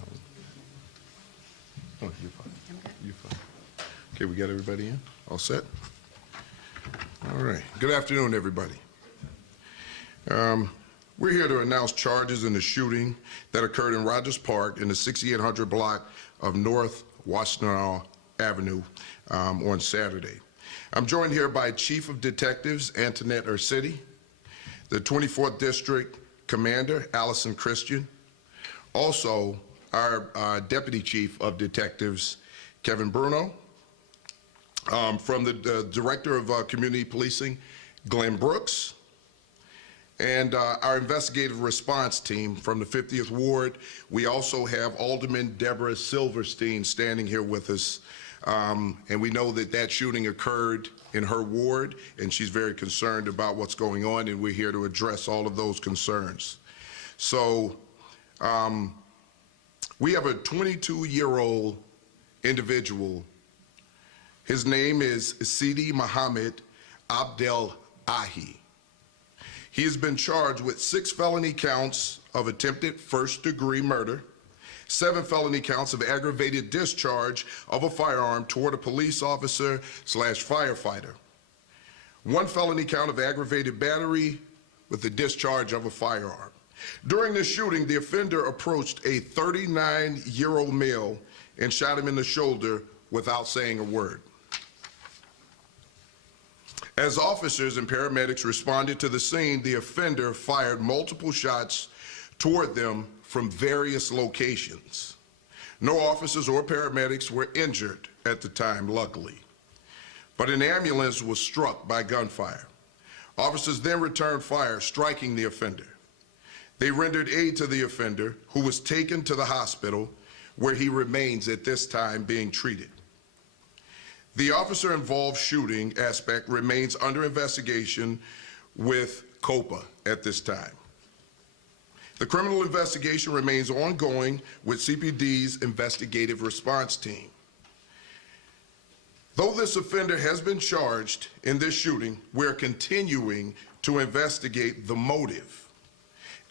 that one. Oh, you're fine. You're fine. Okay, we got everybody in? All set? All right. Good afternoon, everybody. We're here to announce charges in the shooting that occurred in Rogers Park in the 6800 block of North Washtenaw Avenue on Saturday. I'm joined here by Chief of Detectives Antoinette Ursitti, the 24th District Commander Allison Christian, also our Deputy Chief of Detectives Kevin Bruno, from the Director of Community Policing Glenn Brooks, and our investigative response team from the 50th Ward. We also have Alderman Deborah Silverstein standing here with us. And we know that that shooting occurred in her ward, and she's very concerned about what's going on, and we're here to address all of those concerns. So we have a 22-year-old individual. His name is Sidi Mohammed Abdel Ahi. He has been charged with 6 felony counts of attempted first-degree murder, 7 felony counts of aggravated discharge of a firearm toward a police officer/firefighter, 1 felony count of aggravated battery with the discharge of a firearm. During the shooting, the offender approached a 39-year-old male and shot him in the shoulder without saying a word. As officers and paramedics responded to the scene, the offender fired multiple shots toward them from various locations. No officers or paramedics were injured at the time, luckily, but an ambulance was struck by gunfire. Officers then returned fire, striking the offender. They rendered aid to the offender, who was taken to the hospital, where he remains at this time being treated. The officer-involved shooting aspect remains under investigation with COPA at this time. The criminal investigation remains ongoing with CPD's investigative response team. Though this offender has been charged in this shooting, we're continuing to investigate the motive.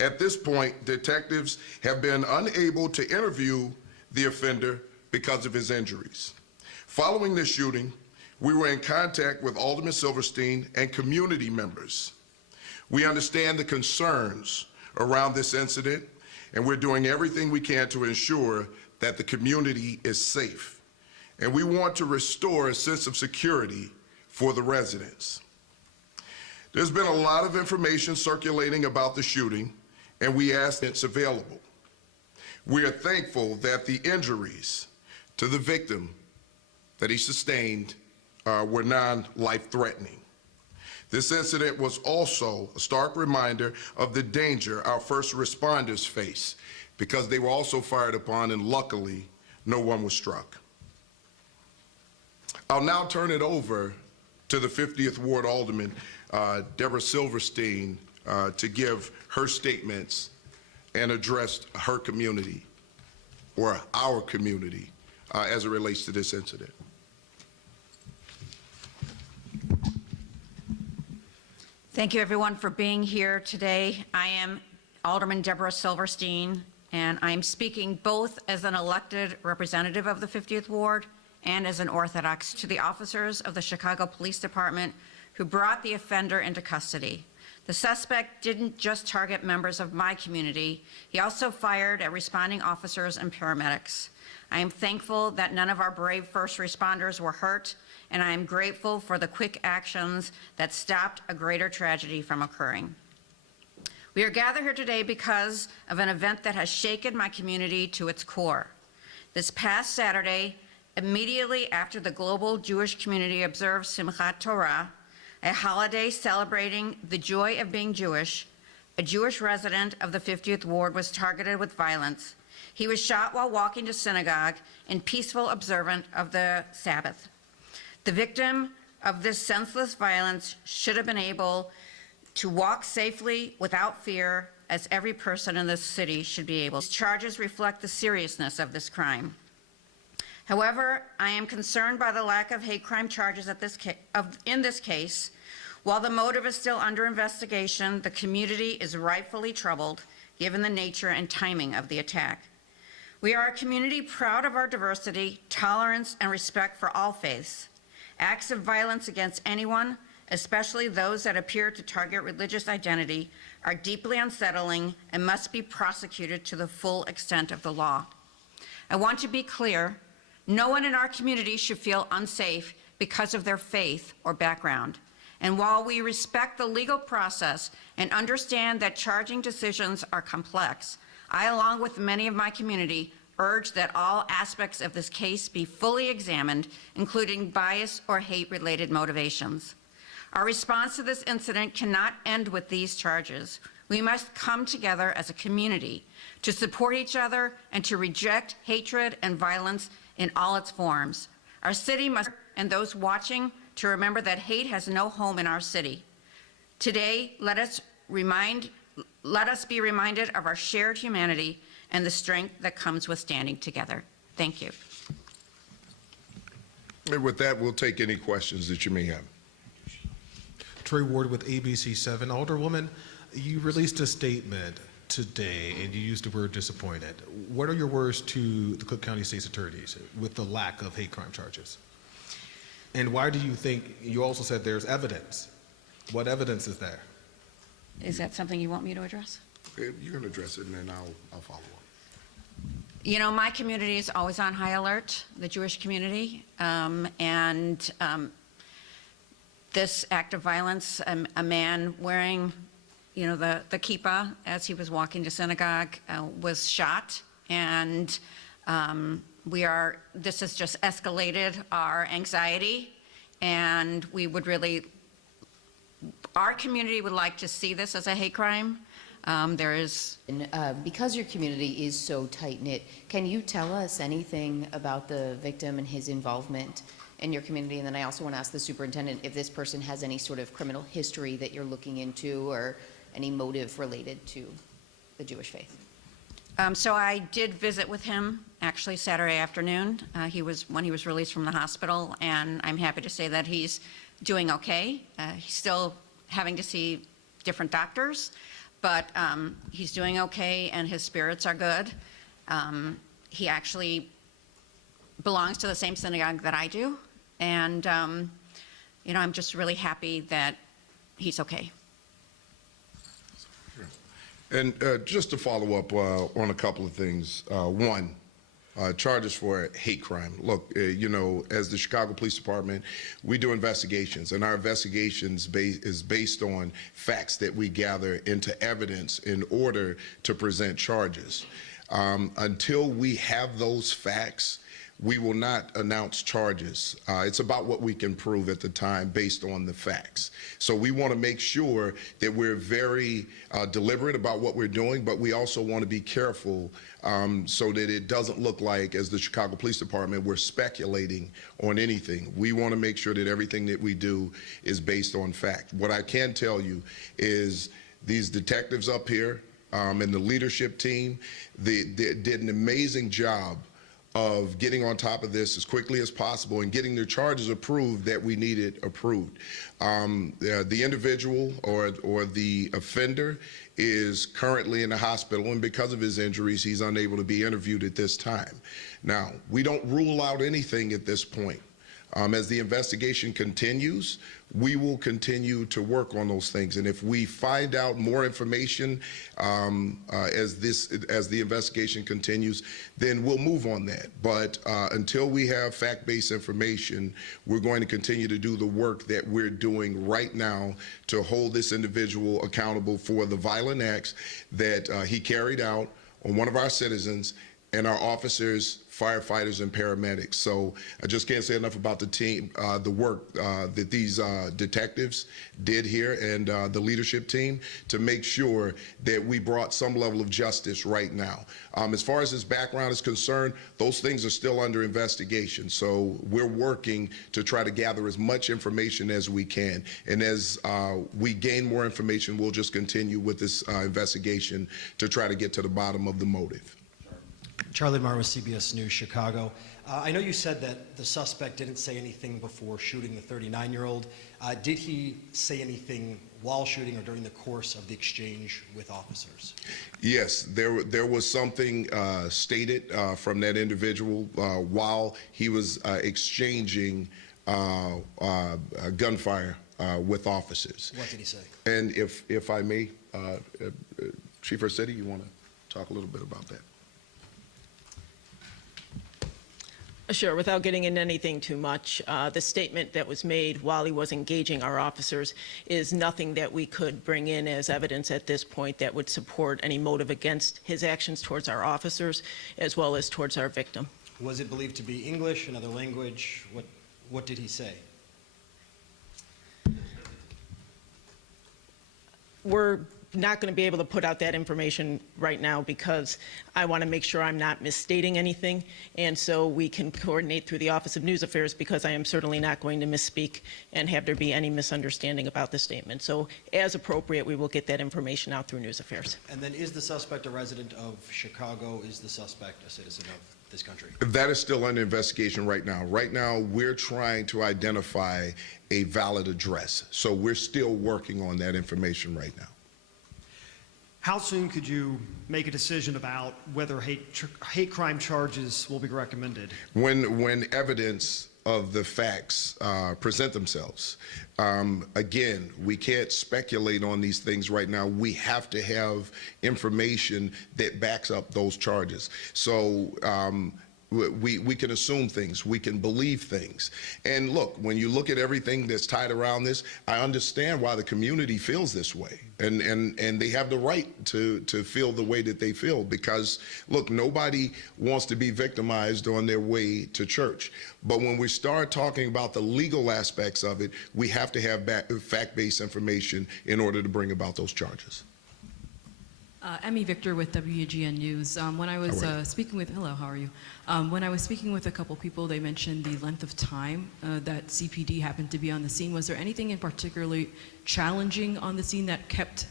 At this point, detectives have been unable to interview the offender because of his injuries. Following this shooting, we were in contact with Alderman Silverstein and community members. We understand the concerns around this incident, and we're doing everything we can to ensure that the community is safe. And we want to restore a sense of security for the residents. There's been a lot of information circulating about the shooting, and we ask that it's available. We are thankful that the injuries to the victim that he sustained were non-life-threatening. This incident was also a stark reminder of the danger our first responders face, because they were also fired upon, and luckily, no one was struck. I'll now turn it over to the 50th Ward Alderman, Deborah Silverstein, to give her statements and address her community, or our community, as it relates to this incident. Thank you, everyone, for being here today. I am Alderman Deborah Silverstein, and I'm speaking both as an elected representative of the 50th Ward and as an Orthodox to the officers of the Chicago Police Department who brought the offender into custody. The suspect didn't just target members of my community, he also fired at responding officers and paramedics. I am thankful that none of our brave first responders were hurt, and I am grateful for the quick actions that stopped a greater tragedy from occurring. We are gathered here today because of an event that has shaken my community to its core. This past Saturday, immediately after the global Jewish community observed Simchat Torah, a holiday celebrating the joy of being Jewish, a Jewish resident of the 50th Ward was targeted with violence. He was shot while walking to synagogue in peaceful observance of the Sabbath. The victim of this senseless violence should have been able to walk safely without fear, as every person in this city should be able. These charges reflect the seriousness of this crime. However, I am concerned by the lack of hate crime charges in this case. While the motive is still under investigation, the community is rightfully troubled given the nature and timing of the attack. We are a community proud of our diversity, tolerance, and respect for all faiths. Acts of violence against anyone, especially those that appear to target religious identity, are deeply unsettling and must be prosecuted to the full extent of the law. I want to be clear, no one in our community should feel unsafe because of their faith or background. And while we respect the legal process and understand that charging decisions are complex, I, along with many of my community, urge that all aspects of this case be fully examined, including bias or hate-related motivations. Our response to this incident cannot end with these charges. We must come together as a community to support each other and to reject hatred and violence in all its forms. Our city must, and those watching, to remember that hate has no home in our city. Today, let us be reminded of our shared humanity and the strength that comes with standing together. Thank you. And with that, we'll take any questions that you may have. Trey Ward with ABC 7. Alderwoman, you released a statement today and you used the word disappointed. What are your words to the Cook County State's attorneys with the lack of hate crime charges? And why do you think, you also said there's evidence. What evidence is there? Is that something you want me to address? You're going to address it, and then I'll follow up. You know, my community is always on high alert, the Jewish community, this act of violence, a man wearing, you know, the kippah as he was walking to synagogue was shot, and this has just escalated our anxiety, and we would really, our community would like to see this as a hate crime. Because your community is so tight-knit, can you tell us anything about the victim and his involvement in your community? And then I also want to ask the superintendent if this person has any sort of criminal history that you're looking into or any motive related to the Jewish faith. So I did visit with him actually Saturday afternoon. When he was released from the hospital, and I'm happy to say that he's doing okay. He's still having to see different doctors, but he's doing okay and his spirits are good. He actually belongs to the same synagogue that I do, and you know, I'm just really happy that he's okay. And just to follow up on a couple of things. One, charges for hate crime. Look, you know, as the Chicago Police Department, we do investigations, and our investigations is based on facts that we gather into evidence in order to present charges. Until we have those facts, we will not announce charges. It's about what we can prove at the time based on the facts. So we want to make sure that we're very deliberate about what we're doing, but we also want to be careful so that it doesn't look like, as the Chicago Police Department, we're speculating on anything. We want to make sure that everything that we do is based on fact. What I can tell you is these detectives up here and the leadership team, they did an amazing job of getting on top of this as quickly as possible and getting their charges approved that we needed approved. The individual or the offender is currently in the hospital, and because of his injuries, he's unable to be interviewed at this time. Now, we don't rule out anything at this point. As the investigation continues, we will continue to work on those things. And if we find out more information as the investigation continues, then we'll move on that. But until we have fact-based information, we're going to continue to do the work that we're doing right now to hold this individual accountable for the violent acts that he carried out on one of our citizens and our officers, firefighters, and paramedics. So I just can't say enough about the team, the work that these detectives did here and the leadership team to make sure that we brought some level of justice right now. As far as his background is concerned, those things are still under investigation. So we're working to try to gather as much information as we can. And as we gain more information, we'll just continue with this investigation to try to get to the bottom of the motive. Charlie Marr with CBS News, Chicago. I know you said that the suspect didn't say anything before shooting the 39-year-old. Did he say anything while shooting or during the course of the exchange with officers? Yes, there was something stated from that individual while he was exchanging gunfire with officers. What did he say? And if I may, Chief Ursitti, you want to talk a little bit about that? Sure, without getting into anything too much, the statement that was made while he was engaging our officers is nothing that we could bring in as evidence at this point that would support any motive against his actions towards our officers as well as towards our victim. Was it believed to be English, another language? What did he say? We're not going to be able to put out that information right now because I want to make sure I'm not misstating anything, and so we can coordinate through the Office of News Affairs, because I am certainly not going to misspeak and have there be any misunderstanding about the statement. So as appropriate, we will get that information out through News Affairs. And then is the suspect a resident of Chicago? Is the suspect a citizen of this country? That is still under investigation right now. Right now, we're trying to identify a valid address. So we're still working on that information right now. How soon could you make a decision about whether hate crime charges will be recommended? When evidence of the facts present themselves. Again, we can't speculate on these things right now. We have to have information that backs up those charges. So we can assume things, we can believe things. And look, when you look at everything that's tied around this, I understand why the community feels this way. And they have the right to feel the way that they feel, because look, nobody wants to be victimized on their way to church. But when we start talking about the legal aspects of it, we have to have fact-based information in order to bring about those charges. Emmy Victor with WGN News. When I was speaking with, hello, how are you? When I was speaking with a couple people, they mentioned the length of time that CPD happened to be on the scene. Was there anything in particularly challenging on the scene that kept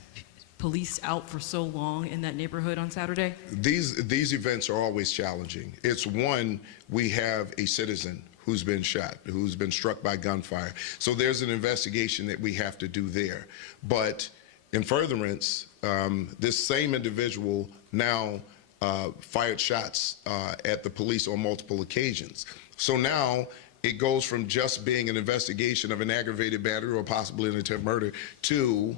police out for so long in that neighborhood on Saturday? These events are always challenging. It's one, we have a citizen who's been shot, who's been struck by gunfire. So there's an investigation that we have to do there. But in furtherance, this same individual now fired shots at the police on multiple occasions. So now it goes from just being an investigation of an aggravated battery or possibly an attempt murder to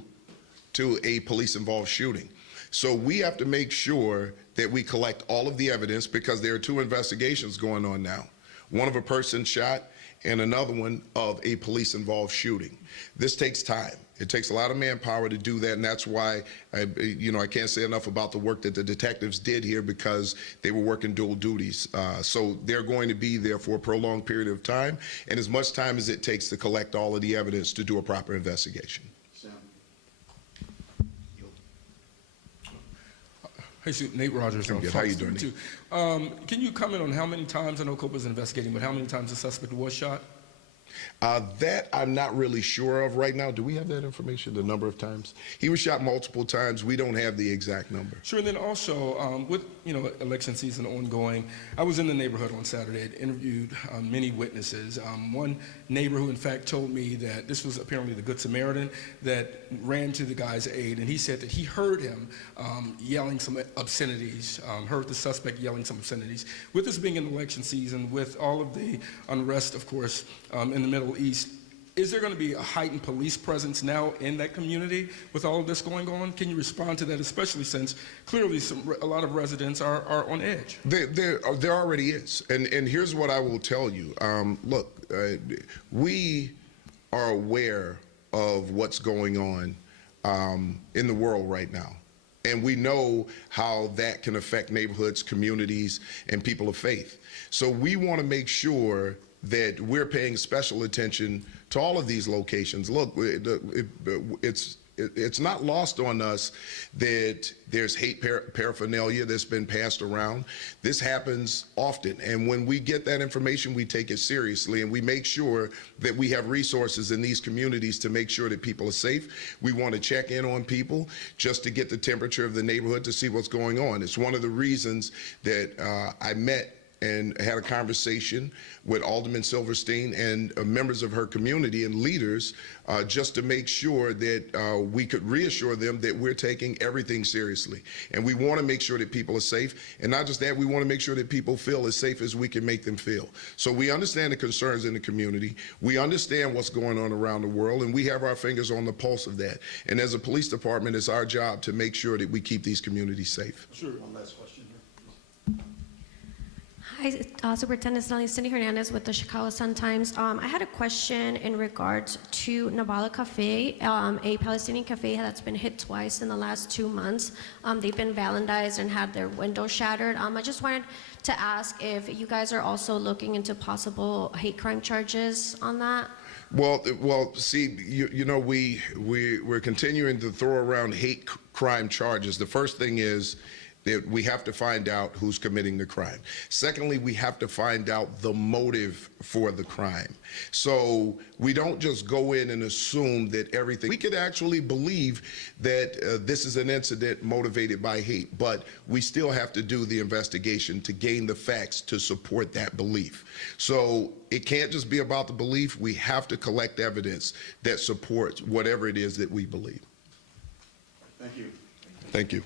a police-involved shooting. So we have to make sure that we collect all of the evidence, because there are two investigations going on now. One of a person shot and another one of a police-involved shooting. This takes time. It takes a lot of manpower to do that, and that's why I can't say enough about the work that the detectives did here, because they were working dual duties. So they're going to be there for a prolonged period of time, and as much time as it takes to collect all of the evidence to do a proper investigation. Hey, Nate Rogers. How you doing, Nate? Can you comment on how many times, I know COPA is investigating, but how many times the suspect was shot? That I'm not really sure of right now. Do we have that information, the number of times? He was shot multiple times. We don't have the exact number. Sure, and then also, with election season ongoing, I was in the neighborhood on Saturday. I interviewed many witnesses. One neighbor who, in fact, told me that this was apparently the Good Samaritan that ran to the guy's aid, and he said that he heard him yelling some obscenities, heard the suspect yelling some obscenities. With this being an election season, with all of the unrest, of course, in the Middle East, is there going to be a heightened police presence now in that community with all of this going on? Can you respond to that, especially since clearly a lot of residents are on edge? There already is. And here's what I will tell you. Look, we are aware of what's going on in the world right now. And we know how that can affect neighborhoods, communities, and people of faith. So we want to make sure that we're paying special attention to all of these locations. Look, it's not lost on us that there's hate paraphernalia that's been passed around. This happens often, and when we get that information, we take it seriously, and we make sure that we have resources in these communities to make sure that people are safe. We want to check in on people just to get the temperature of the neighborhood to see what's going on. It's one of the reasons that I met and had a conversation with Alderman Silverstein and members of her community and leaders just to make sure that we could reassure them that we're taking everything seriously. And we want to make sure that people are safe. And not just that, we want to make sure that people feel as safe as we can make them feel. So we understand the concerns in the community. We understand what's going on around the world, and we have our fingers on the pulse of that. And as a police department, it's our job to make sure that we keep these communities safe. Sure. One last question here. Hi, Superintendent Cindy Hernandez with the Chicago Sun-Times. I had a question in regards to Nabala Cafe, a Palestinian cafe that's been hit twice in the last 2 months. They've been vandalized and had their windows shattered. I just wanted to ask if you guys are also looking into possible hate crime charges on that. Well, see, you know, we're continuing to throw around hate crime charges. The first thing is that we have to find out who's committing the crime. Secondly, we have to find out the motive for the crime. So we don't just go in and assume that everything, we could actually believe that this is an incident motivated by hate, but we still have to do the investigation to gain the facts to support that belief. So it can't just be about the belief. We have to collect evidence that supports whatever it is that we believe. Thank you. Thank you.